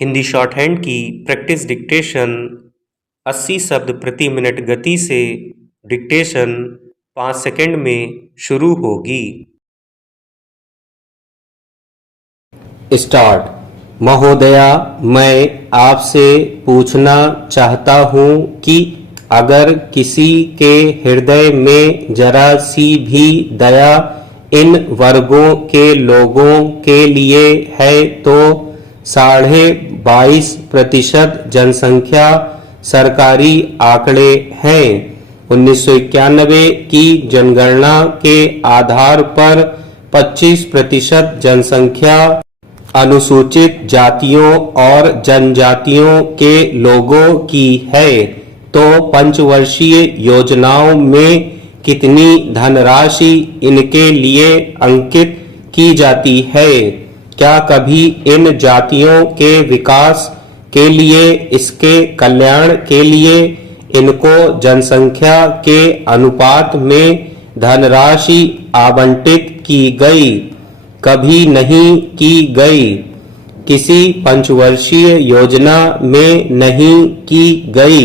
Hindi short hand की practice dictation 80 शब्द प्रति मिनट गति से डिक्टेशन 5 सेकंड में शुरू होगी। स्टार्ट। महोदया, मैं आपसे पूछना चाहता हूँ कि अगर किसी के हृदय में जरा सी भी दया इन वर्गों के लोगों के लिए है तो 22.5% जनसंख्या सरकारी आंकड़े हैं। 1991 की जनगणना के आधार पर 25% जनसंख्या अनुसूचित जातियों और जनजातियों के लोगों की है, तो पंचवर्षीय योजनाओं में कितनी धनराशि इनके लिए अंकित की जाती है? क्या कभी इन जातियों के विकास के लिए, इसके कल्याण के लिए इनको जनसंख्या के अनुपात में धनराशि आवंटित की गई? कभी नहीं की गई। किसी पंचवर्षीय योजना में नहीं की गई।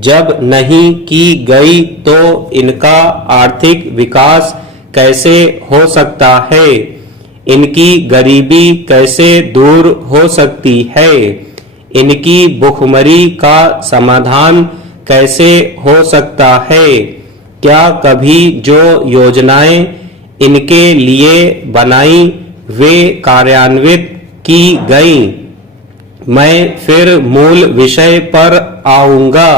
जब नहीं की गई तो इनका आर्थिक विकास कैसे हो सकता है? इनकी गरीबी कैसे दूर हो सकती है? इनकी भुखमरी का समाधान कैसे हो सकता है? क्या कभी जो योजनाएं इनके लिए बनाई वे कार्यान्वित की गई? मैं फिर मूल विषय पर आऊंगा।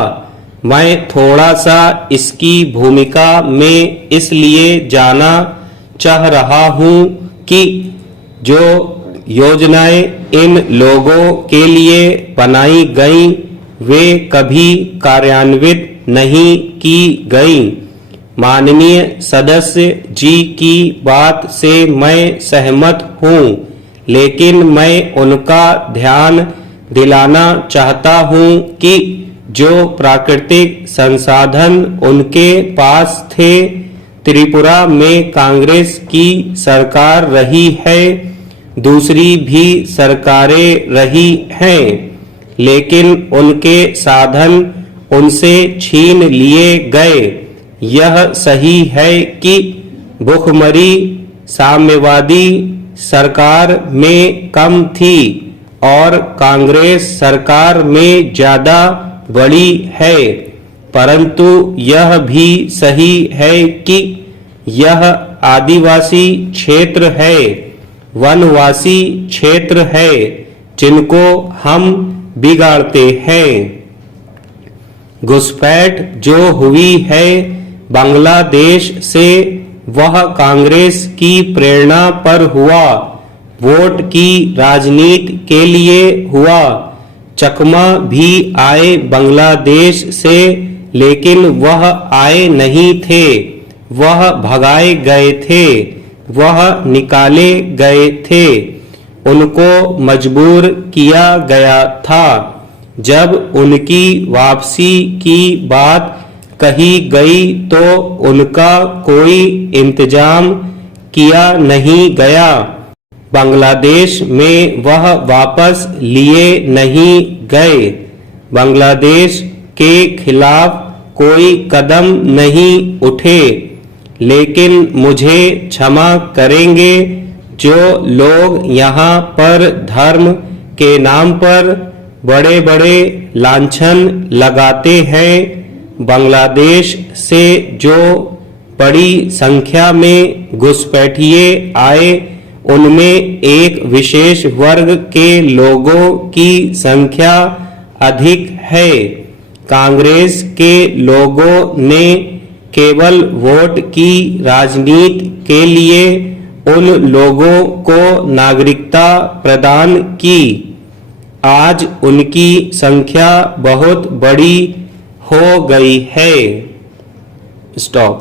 मैं थोड़ा सा इसकी भूमिका में इसलिए जाना चाह रहा हूं कि जो योजनाएं इन लोगों के लिए बनाई गई वे कभी कार्यान्वित नहीं की गई। माननीय सदस्य जी की बात से मैं सहमत हूं, लेकिन मैं उनका ध्यान दिलाना चाहता हूं कि जो प्राकृतिक संसाधन उनके पास थे, त्रिपुरा में कांग्रेस की सरकार रही है, दूसरी भी सरकारें रही हैं, लेकिन उनके साधन उनसे छीन लिए गए। यह सही है कि भुखमरी साम्यवादी सरकार में कम थी और कांग्रेस सरकार में ज्यादा बड़ी है, परंतु यह भी सही है कि यह आदिवासी क्षेत्र है, वनवासी क्षेत्र है, जिनको हम बिगाड़ते हैं। घुसपैठ जो हुई है बांग्लादेश से, वह कांग्रेस की प्रेरणा पर हुआ, वोट की राजनीति के लिए हुआ। चकमा भी आए बांग्लादेश से, लेकिन वह आए नहीं थे, वह भगाए गए थे, वह निकाले गए थे, उनको मजबूर किया गया था। जब उनकी वापसी की बात कही गई तो उनका कोई इंतजाम किया नहीं गया। बांग्लादेश में वह वापस लिए नहीं गए। बांग्लादेश के खिलाफ कोई कदम नहीं उठे। लेकिन मुझे क्षमा करेंगे, जो लोग यहाँ पर धर्म के नाम पर बड़े बड़े लांछन लगाते हैं, बांग्लादेश से जो बड़ी संख्या में घुसपैठिए आए, उनमें एक विशेष वर्ग के लोगों की संख्या अधिक है। कांग्रेस के लोगों ने केवल वोट की राजनीति के लिए उन लोगों को नागरिकता प्रदान की। आज उनकी संख्या बहुत बड़ी हो गई है। स्टॉप।